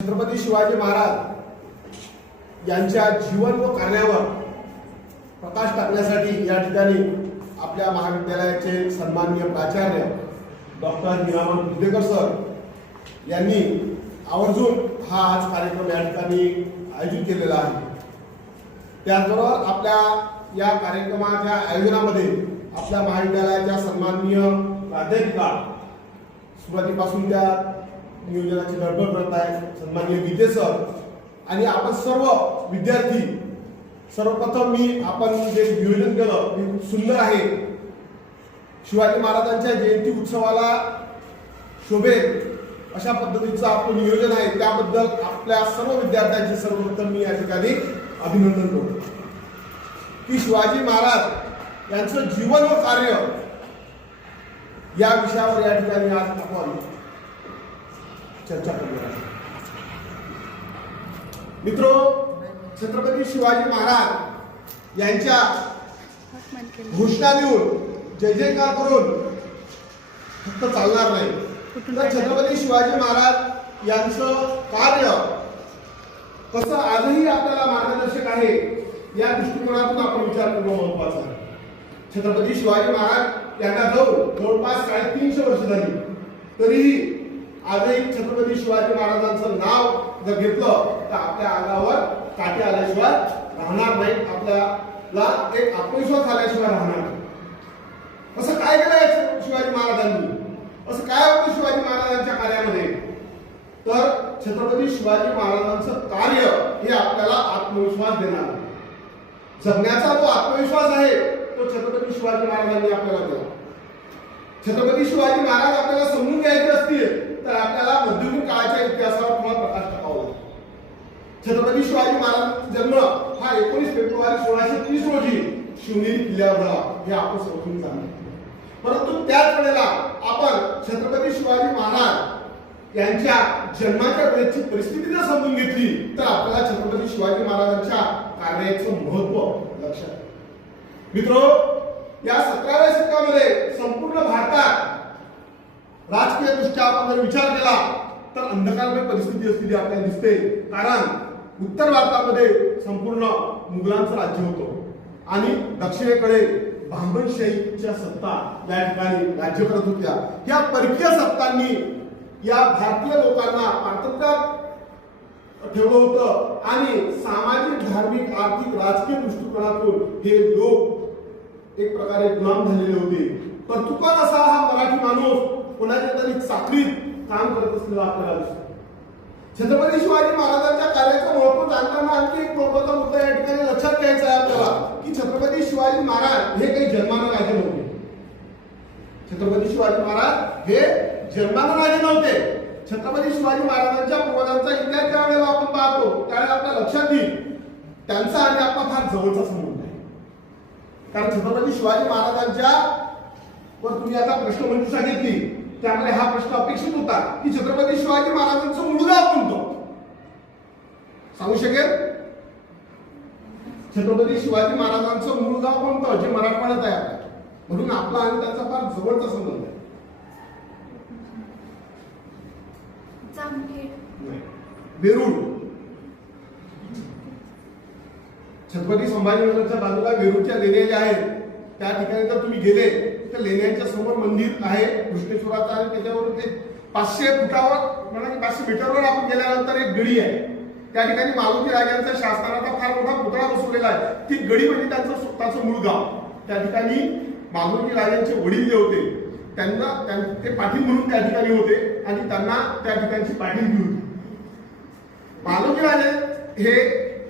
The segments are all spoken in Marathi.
छत्रपती शिवाजी महाराज यांच्या जीवन व कार्यावर प्रकाश टाकण्यासाठी या ठिकाणी आपल्या महाविद्यालयाचे सन्माननीय प्राचार्य डॉक्टर हिरामन बुद्धेकर सर यांनी आवर्जून हा आज कार्यक्रम या ठिकाणी आयोजित केलेला आहे. त्याचबरोबर आपल्या या कार्यक्रमाच्या आयोजनामध्ये आपल्या महाविद्यालयाच्या सन्माननीय प्राध्यापिका सुरुवातीपासून त्या नियोजनाची धडपड करत आहे सन्माननीय गीते सर. आणि आपण सर्व विद्यार्थी सर्वप्रथम मी आपण जे नियोजन केलं ते खूप सुंदर आहे. शिवाजी महाराजांच्या जयंती उत्सवाला शोभेत अशा पद्धतीचं आपलं नियोजन आहे. त्याबद्दल आपल्या सर्व विद्यार्थ्यांचे सर्वप्रथम मी या ठिकाणी अभिनंदन करतो. की शिवाजी महाराज यांचं जीवन व कार्य या विषयावर या ठिकाणी आज आपण चर्चा करूया. मित्रो छत्रपती शिवाजी महाराज यांच्या घोषणा देऊन जय जयकार करून फक्त चालणार नाही. तर छत्रपती शिवाजी महाराज यांचं कार्य कसं आजही आपल्याला मार्गदर्शक आहे या दृष्टिकोनातून आपण विचार करणं महत्वाचं आहे. छत्रपती शिवाजी महाराज यांना जाऊन जवळपास साडेतीनशे वर्ष झाली. तरीही आजही छत्रपती शिवाजी महाराजांचं नाव जर घेतलं तर आपल्या अंगावर काटे आल्याशिवाय राहणार नाही. आपल्याला एक आत्मविश्वास आल्याशिवाय राहणार नाही. असं काय केलं छत्रपती शिवाजी महाराजांनी? असं काय होतं शिवाजी महाराजांच्या कार्यामध्ये? तर छत्रपती शिवाजी महाराजांचं कार्य हे आपल्याला आत्मविश्वास देणार जगण्याचा जो आत्मविश्वास आहे तो छत्रपती शिवाजी महाराजांनी आपल्याला दिला. छत्रपती शिवाजी महाराज आपल्याला समजून घ्यायचे असतील तर आपल्याला मध्ययुगीन काळाच्या इतिहासावर थोडा प्रकाश टाकावा लागेल छत्रपती शिवाजी महाराज जन्म हा एकोणीस फेब्रुवारी सोळाशे तीस रोजी शिवनेरी किल्ल्यावर हे आपण समजून सांगितलं परंतु त्याच वेळेला आपण छत्रपती शिवाजी महाराज यांच्या जन्माच्या वेळेची परिस्थिती जर समजून घेतली तर आपल्याला छत्रपती शिवाजी महाराजांच्या कार्याचं महत्त्व लक्षात मित्र मित्रो या सतराव्या शतकामध्ये संपूर्ण भारतात राजकीय दृष्ट्या आपण जर विचार केला तर अंधकारमय परिस्थिती असलेली आपल्याला दिसते. कारण उत्तर भारतामध्ये संपूर्ण मुघलांचं राज्य होतं. आणि दक्षिणेकडे भांबणशाहीच्या सत्ता या ठिकाणी राज्य करत होत्या. या परकीय सत्तांनी या भारतीय लोकांना पात्रत्यात ठेवलं होतं आणि सामाजिक धार्मिक आर्थिक राजकीय दृष्टिकोनातून हे लोक एक प्रकारे गुलाम झालेले होते. तर तुकार असा हा मराठी माणूस कोणाच्या तरी चाकरीत काम करत असलेला आपल्याला दिसतो. छत्रपती शिवाजी महाराजांच्या कार्याचं महत्त्व जाणताना आणखी एक महत्त्वाचा मुद्दा या ठिकाणी लक्षात घ्यायचा आहे आपल्याला की छत्रपती शिवाजी महाराज हे काही जन्मानं राजे नव्हते. छत्रपती शिवाजी महाराज हे जन्मानं राजे नव्हते. छत्रपती शिवाजी महाराजांच्या पूर्वजांचा इतिहास ज्या वेळेला आपण पाहतो त्यावेळेला आपल्या लक्षात येईल. त्यांचा आणि आपला फार जवळचा संबंध आहे. कारण छत्रपती शिवाजी महाराजांच्या वर तुम्ही आता प्रश्नमंजुषा घेतली. त्यामुळे हा प्रश्न अपेक्षित होता की छत्रपती शिवाजी महाराजांचं मूळ गाव कोणतं सांगू शकेल? छत्रपती शिवाजी महाराजांचं मूळ गाव कोणतं जे मराठवाड्यात आहे आपल्या म्हणून आपला आणि त्यांचा फार जवळचा संबंध आहे. जामखेड. वेरूळ. छत्रपती संभाजीनगरच्या बाजूला वेरूळच्या लेण्या ज्या आहेत त्या ठिकाणी जर तुम्ही गेले तर लेण्यांच्या समोर मंदिर आहे कृष्णेश्वराचं आणि त्याच्यावर ते पाचशे फुटावर म्हणा की पाचशे मीटरवर आपण गेल्यानंतर एक गडी आहे. त्या ठिकाणी मालुजी राजांचा शासनाचा फार मोठा पुतळा बसवलेला आहे. ती गडी म्हणजे त्यांचं स्वतःचं मूळ गाव. त्या ठिकाणी मालुजी राजांचे वडील जे होते त्यांना त्यां- ते पाटील म्हणून त्या ठिकाणी होते आणि त्यांना त्या ठिकाणची पाठी होती मालुजी राजे हे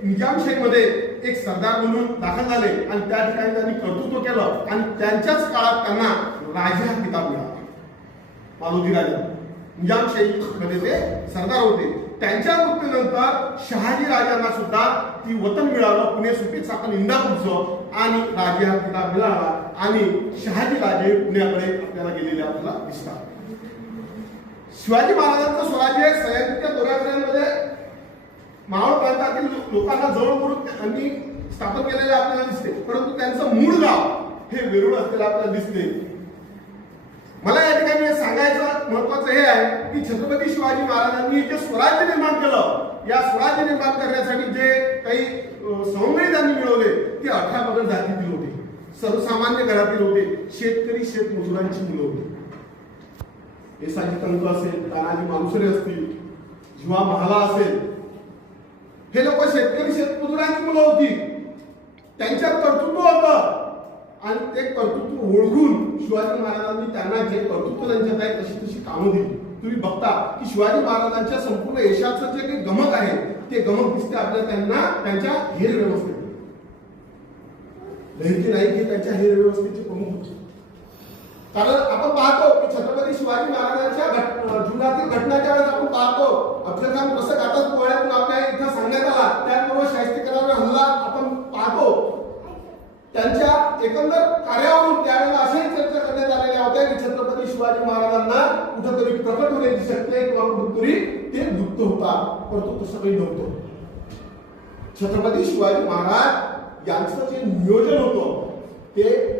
निजामशाहीमध्ये एक सरदार म्हणून दाखल झाले आणि त्या ठिकाणी त्यांनी कर्तृत्व केलं आणि त्यांच्याच काळात त्यांना राजा हा किताब मिळाला. पालुजीराजा या निजामशाहीमध्ये ते सरदार होते. त्यांच्या मृत्यूनंतर शहाजी राजांना सुद्धा ती वतन मिळालं. पुणे सुपीत आपण इंदापूरचं आणि राजे हा किताब मिळाला आणि शहाजी राजे पुण्याकडे आपल्याला गेलेले आपल्याला दिसतात. शिवाजी महाराजांचं स्वराज्य सह्याद्रीच्या दौऱ्यामध्ये मावळ प्रांतातील लोकांना जवळ करून त्यांनी स्थापन केलेले आपल्याला दिसते. परंतु त्यांचं मूळ गाव हे वेरूळ असलेलं आपल्याला दिसते. मला या ठिकाणी सांगायचं महत्वाचं हे आहे की छत्रपती शिवाजी महाराजांनी जे स्वराज्य निर्माण केलं या स्वराज्य निर्माण करण्यासाठी जे काही अं, त्यांनी मिळवले ते अठरा पगड जातीतील होते. सर्वसामान्य घरातील होते. शेतकरी शेतमजुरांची मुलं होती. येसाजी कंक असेल तानाजी मालुसरे असतील जीवा महाला असेल हे लोक शेतकरी शेतमजुरांची मुलं होती. त्यांच्यात कर्तृत्व होतं. आणि ते कर्तृत्व ओळखून शिवाजी महाराजांनी त्यांना जे कर्तृत्व त्यांच्यात आहे तशी तशी कामं दिली. तुम्ही बघता की शिवाजी महाराजांच्या संपूर्ण यशाचं जे काही गमक आहे ते गमक दिसते आपल्याला त्यांना त्यांच्या हेर व्यवस्थेत लहिकी नाईक हे त्यांच्या हेर व्यवस्थेचे प्रमुख होते. कारण आपण पाहतो की छत्रपती शिवाजी महाराजांच्या घट- जीवनातील घटनाच्या वेळेस आपण पाहतो अफजल खान कसं आता पोळ्यातून आपल्या इथं सांगण्यात आला. त्याचबरोबर शाहिस्तेकरांवर हल्ला आपण पाहतो. त्यांच्या एकंदर कार्यावरून त्यावेळेला अशाही चर्चा करण्यात आलेल्या होत्या की छत्रपती शिवाजी महाराजांना कुठंतरी प्रकट होण्याची शक्ती किंवा कुठंतरी ते लुप्त होता परंतु तसं काही नव्हतं. छत्रपती शिवाजी महाराज यांचं जे नियोजन होतं ते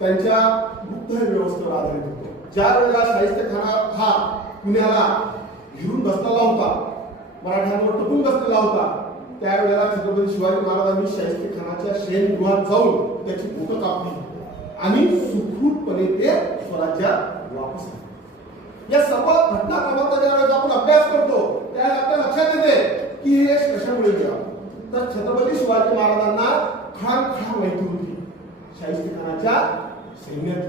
त्यांच्या गुप्त व्यवस्थेवर आधारित होतो ज्या वेळेला साहित्यखाना खाना हा पुण्याला घेऊन बसलेला होता मराठ्यांवर टपून बसलेला होता त्यावेळेला छत्रपती शिवाजी महाराजांनी शाहिस्ते खानाच्या शयनगृहात जाऊन त्याची बोटं कापली. आणि सुखरूपपणे ते स्वराज्यात वापस या सर्व घटनाक्रमांचा ज्यावेळेस आपण अभ्यास करतो त्यावेळेला आपल्या लक्षात येते की हे यश कशामुळे मिळालं? तर छत्रपती शिवाजी महाराजांना खान खान माहिती होती. शाहिस्ती खानाच्या सैन्यात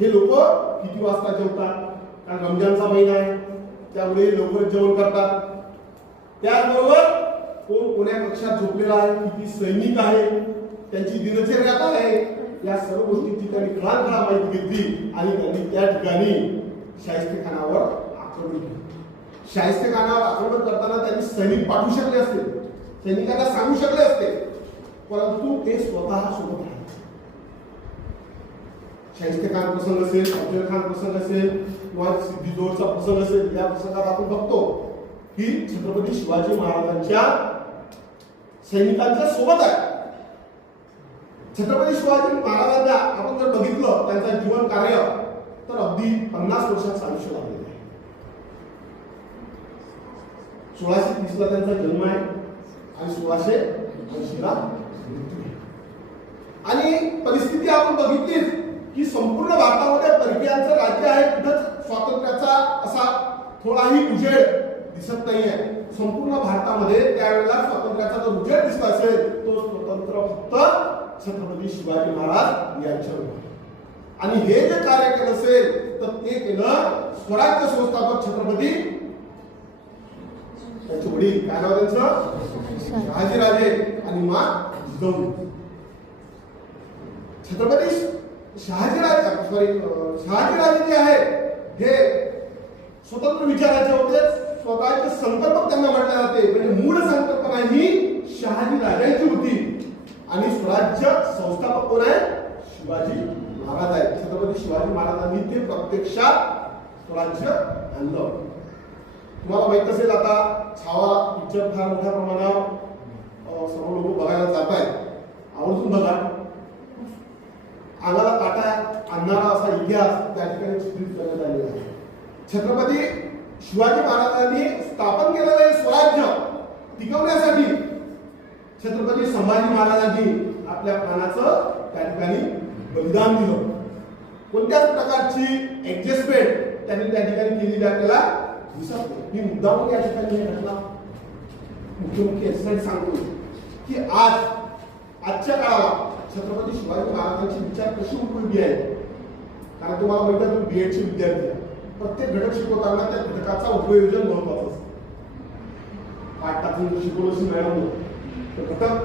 हे लोक किती वाजता जेवतात? कारण रमजानचा महिना आहे. त्यामुळे लवकर जेवण करतात. त्याचबरोबर कोण कोण्या कक्षात झोपलेला आहे किती सैनिक आहे त्यांची दिनचर्या काय आहे या सर्व गोष्टींची त्यांनी खळा माहिती घेतली आणि त्यांनी त्या ठिकाणी शाहिस्तेखानावर आक्रमण केलं. शाहिस्तेखानावर आक्रमण करताना त्यांनी सैनिक पाठवू शकले असते. सैनिकांना सांगू शकले असते. परंतु ते स्वतः सोबत राहिले. शाहिस्ते खान प्रसंग असेल अफजल खान प्रसंग असेल किंवा सिद्धी प्रसंग असेल या प्रसंगात आपण बघतो की छत्रपती शिवाजी महाराजांच्या सैनिकांच्या सोबत आहे छत्रपती शिवाजी महाराजांना आपण जर बघितलं त्यांचं जीवन कार्य तर अगदी पन्नास वर्षाचं आयुष्य लागलेलं आहे सोळाशे तीसला त्यांचा जन्म आहे आणि सोळाशे ऐंशीला मृत्यू आहे. आणि परिस्थिती आपण बघितलीच की संपूर्ण भारतामध्ये परकीयांचं राज्य आहे कुठंच स्वातंत्र्याचा असा थोडाही उजेड दिसत नाहीये. संपूर्ण भारतामध्ये त्यावेळेला स्वातंत्र्याचा जो उजेड दिसत असेल तो स्वतंत्र फक्त छत्रपती शिवाजी महाराज यांच्यावर. आणि हे जे कार्य केलं असेल तर ते केलं स्वराज्य संस्थापक छत्रपती त्यांचे वडील. काय नाव त्यांचं? शहाजीराजे आणि मा जिजाऊ छत्रपती शहाजीराजे सॉरी शहाजीराजे जे आहे हे स्वतंत्र विचाराचे होते स्वतःचे संकल्प त्यांना म्हटले जाते. म्हणजे मूळ संकल्पना ही शहाजी राजांची होती आणि स्वराज्य संस्थापक कोण आहे? शिवाजी महाराज आहेत. छत्रपती शिवाजी महाराजांनी ते प्रत्यक्षात स्वराज्य आणलं. तुम्हाला माहीत असेल आता छावा पिक्चर फार मोठ्या प्रमाणावर सर्व लोक बघायला जात आहेत आवर्जून बघा. अंगाला काटा आणणारा असा इतिहास त्या ठिकाणी चित्रित करण्यात आलेला आहे. छत्रपती शिवाजी महाराजांनी स्थापन केलेलं हे स्वराज्य टिकवण्यासाठी छत्रपती संभाजी महाराजांनी आपल्या प्राणाचं त्या ठिकाणी बलिदान दिलं. कोणत्याच प्रकारची ऍडजस्टमेंट त्यांनी त्या ठिकाणी केलेली आपल्याला दिसत मी मुद्दामून या ठिकाणी घटना मुख्य मुख्य सांगतो की आज आजच्या काळाला छत्रपती शिवाजी महाराजांचे विचार कशी उपयोगी आहे? कारण तुम्हाला माहिती आहे तुम्ही बीएडचे विद्यार्थी आहे. प्रत्येक घटक शिकवताना त्या घटकाचा उपयोजन महत्त्वाचा असतो. पाठ टाकून जर शिकवलं अशी मॅडम तर घटक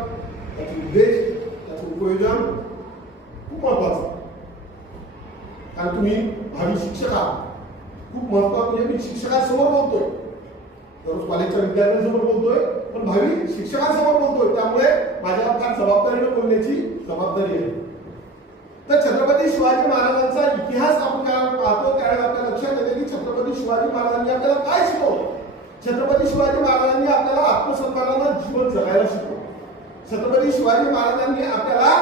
त्याचे उद्देश त्याचं उपयोजन खूप महत्वाचं कारण तुम्ही भावी शिक्षक आहात. खूप महत्वाचं म्हणजे मी शिक्षकासमोर बोलतोय. दररोज कॉलेजच्या विद्यार्थ्यांसमोर बोलतोय पण भावी शिक्षकांसमोर बोलतोय. त्यामुळे माझ्या फार जबाबदारीने बोलण्याची जबाबदारी आहे. तर छत्रपती शिवाजी महाराजांचा इतिहास आपण काय पाहतो त्यावेळेस आपल्या लक्षात येते की छत्रपती शिवाजी महाराजांनी आपल्याला काय शिकवलं? छत्रपती शिवाजी महाराजांनी आपल्याला आत्मसन्मानानं जीवन जगायला शिकवलं. छत्रपती शिवाजी महाराजांनी आपल्याला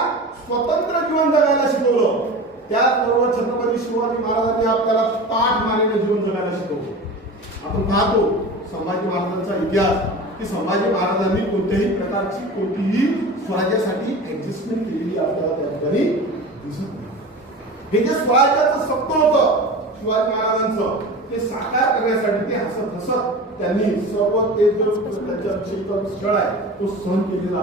स्वतंत्र जीवन जगायला शिकवलं. त्याचबरोबर छत्रपती शिवाजी महाराजांनी आपल्याला ताठ मानेने जीवन जगायला शिकवलं. आपण पाहतो संभाजी महाराजांचा इतिहास की संभाजी महाराजांनी कोणत्याही प्रकारची कोणतीही स्वराज्यासाठी ऍडजस्टमेंट केलेली आपल्याला त्या ठिकाणी दिसत नाही. हे जे स्वराज्याचं स्वप्न होतं शिवाजी महाराजांचं ते साकार करण्यासाठी ते हसत हसत त्यांनी सर्व ते जो त्यांच्या विषयीचा छळ आहे तो सहन केलेला